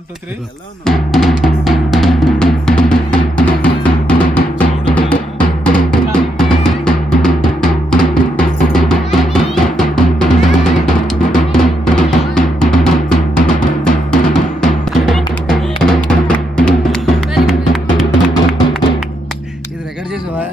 1 2 3 ఇది రికార్డ్ చేసావా?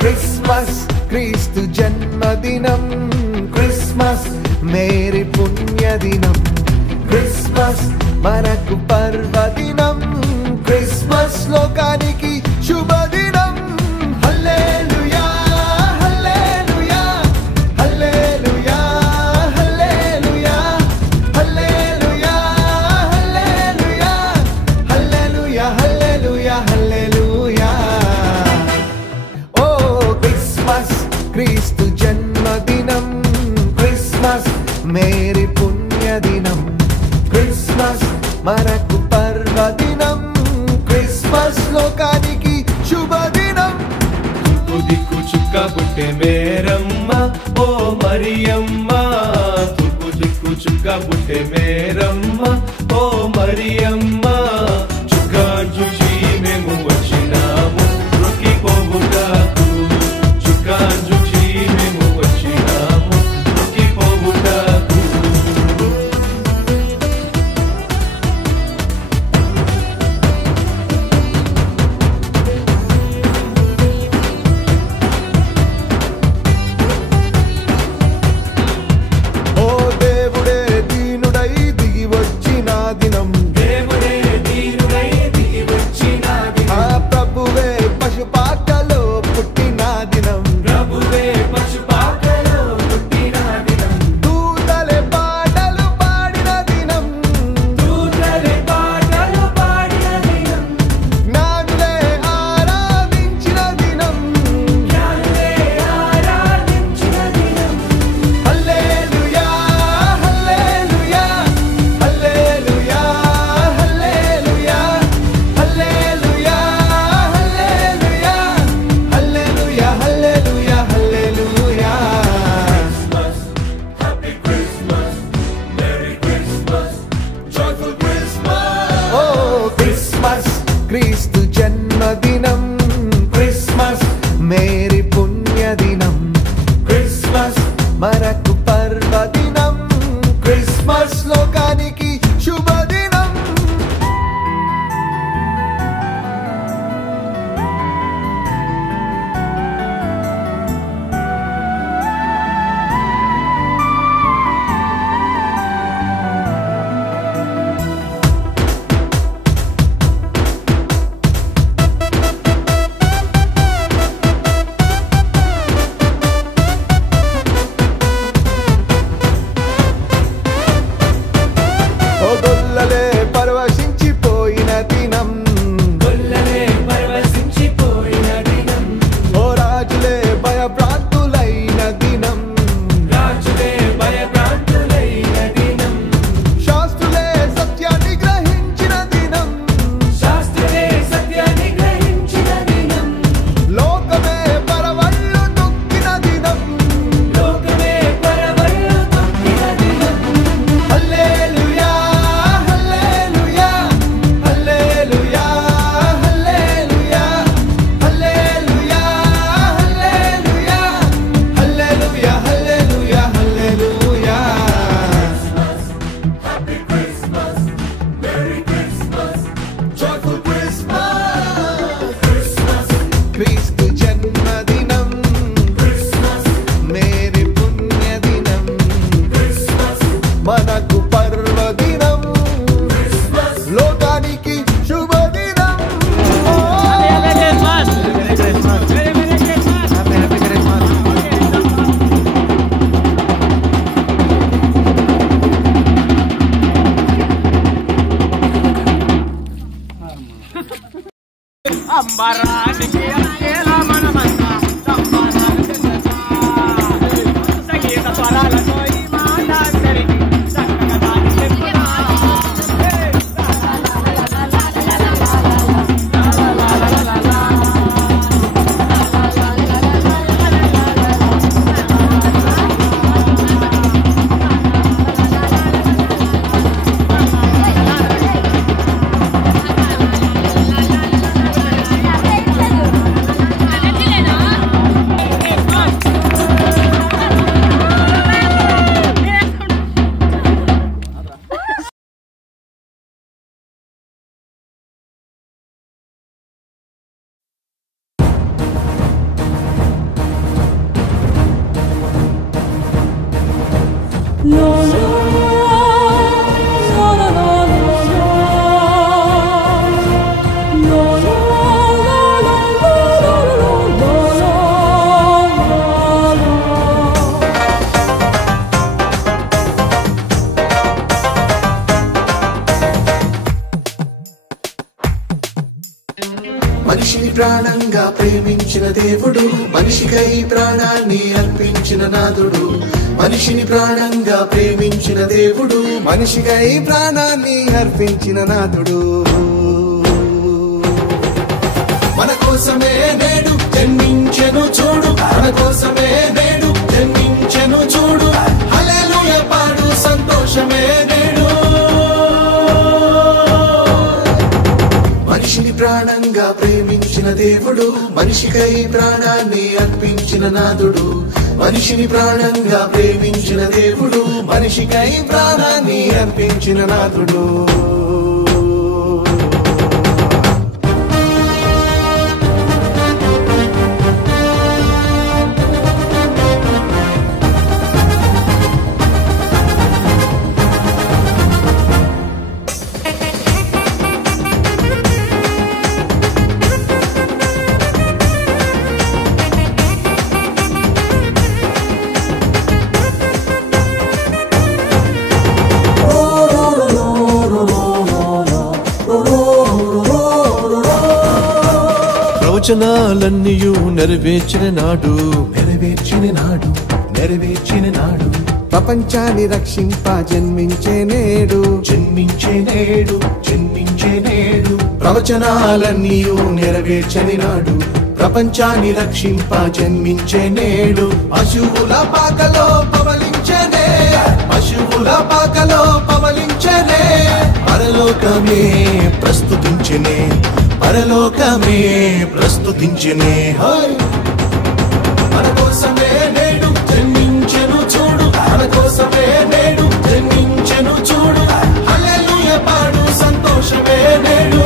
క్రిస్మస్ క్రీస్తు జన్మదినం, క్రిస్మస్ మేరీ పుణ్యదినం, క్రిస్మస్ మనకు పర్వదినం, క్రిస్మస్ లోకానికి శుభదినం. హల్లెలూయా హల్లెలూయా హల్లెలూయా హల్లెలూయా హల్లెలూయా హల్లెలూయా హల్లెలూయా హల్లెలూయా హల్లెలూయా. క్రీస్తు జన్మదినం, క్రిస్మస్ మేరీ పుణ్యదినం, క్రిస్మస్ మనకు పర్వదినం, క్రిస్మస్ లోకానికి శుభదినం. తూర్పు దిక్కు చుక్క పుట్టే మేరమ్మ ఓ మరియమ్మ, తూర్పు దిక్కు చుక్క పుట్టే మేరమ్మ ఓ మరియమ్మ, చుక్క చూసి మేము వచ్చినాము రొక్కిపోవుటకు, చుక్క చూసి మేము వచ్చినాము రొక్కిపోవుటకు. ఓ దేవుడే దీనుడై దిగి వచ్చిన దినం, దేవుడే దీనుడై దిగి వచ్చిన దినం, ఆ ప్రభువే పశుపాకలో పుట్టిన దినం, ప్రభువే పశుపాకలో పుట్టిన దినం, దూతలే పాటలు పాడిన దినం, దూతలే పాటలు పాడిన దినం, జ్ఞానులే ఆరాధించిన దినం. జ్ఞానులే ఆరాధించిన దినం. హల్లెలూయా హల్లెలూయా హల్లెలూయా హల్లెలూయా హల్లెలూయా హల్లెలూయా హల్లెలూయా హల్లెలూయా హల్లెలూయా. Happy Christmas, Merry Christmas, Joyful Christmas. ఓ క్రిస్మస్ క్రీస్తు జన్మదినం, క్రిస్మస్ మేరీ పుణ్యదినం, క్రిస్మస్ మనకు పర్వదినం, క్రిస్మస్ లోకానికి శుభదినం. సంబరానికి వచ్చేలా మనమంతా సంబరాలు చేద్దాం. సంగీత స్వరాలతో ఈ మాట అందరికీ చక్కగా దాన్ని చెప్పుదాం. మనిషిని ప్రాణంగా ప్రేమించిన దేవుడు, మనిషికై ప్రాణాన్ని అర్పించిన నాథుడు. మనిషిని ప్రాణంగా ప్రేమించిన దేవుడు, మనిషికై ప్రాణాన్ని అర్పించిన నాథుడు. మన కోసమే నేడు జన్మించెను చూడు, మన కోసమే నేడు జన్మించెను చూడు. హల్లెలూయా పాడు, సంతోషమే నేడు. మనిషిని ప్రాణంగా ప్రేమించిన దేవుడు, మనిషికై ప్రాణాన్ని అర్పించిన నాథుడు. మనిషిని ప్రాణంగా ప్రేమించిన దేవుడు, మనిషికై ప్రాణాన్ని అర్పించిన నాథుడు. ప్రవచనాలన్నీయు నెరవేర్చిన నాడు, నెరవేర్చిన నాడు, నెరవేర్చిన నాడు. ప్రపంచాన్ని రక్షింప జన్మించే నేడు, జన్మించే నేడు, జన్మించే నేడు. ప్రవచనాలన్నీయు నెరవేర్చని నాడు, ప్రపంచాన్ని రక్షింప జన్మించే నేడు. పశువుల పాకలో పవలించనే, పశువుల పాకలో పవలించనే. పరలోకమే ప్రస్తుతించనే, పరలోకమే ప్రస్తుతించనే. మన కోసమే నేడు జన్మించెను చూడు, మన కోసమే నేడు జన్మించెను చూడు. హల్లెలూయా పాడు, సంతోషమే నేడు.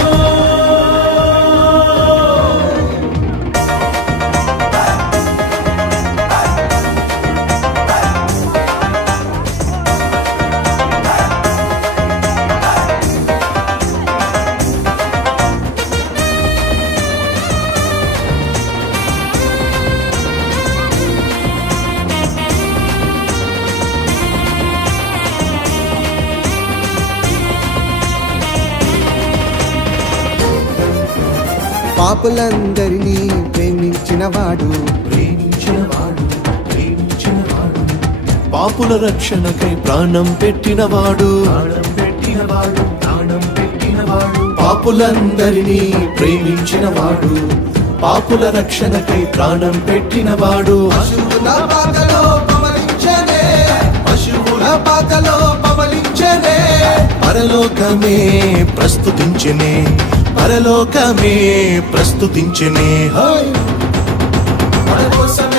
పాపులందరినీ ప్రేమించినవాడు, ప్రేమించినవాడు, ప్రేమించినవాడు. పాపుల రక్షణకై ప్రాణం పెట్టినవాడు, ప్రాణం పెట్టినవాడు, ప్రాణం పెట్టినవాడు. పాపులందరినీ ప్రేమించినవాడు, పాపుల రక్షణకై ప్రాణం పెట్టినవాడు. పశువుల పాకలో పవలించనే, పశువుల పాకలో పవలించనే. పరలోకమే ప్రస్తుతించనే, పరలోకమే ప్రస్తుతించనే. మన కోసమే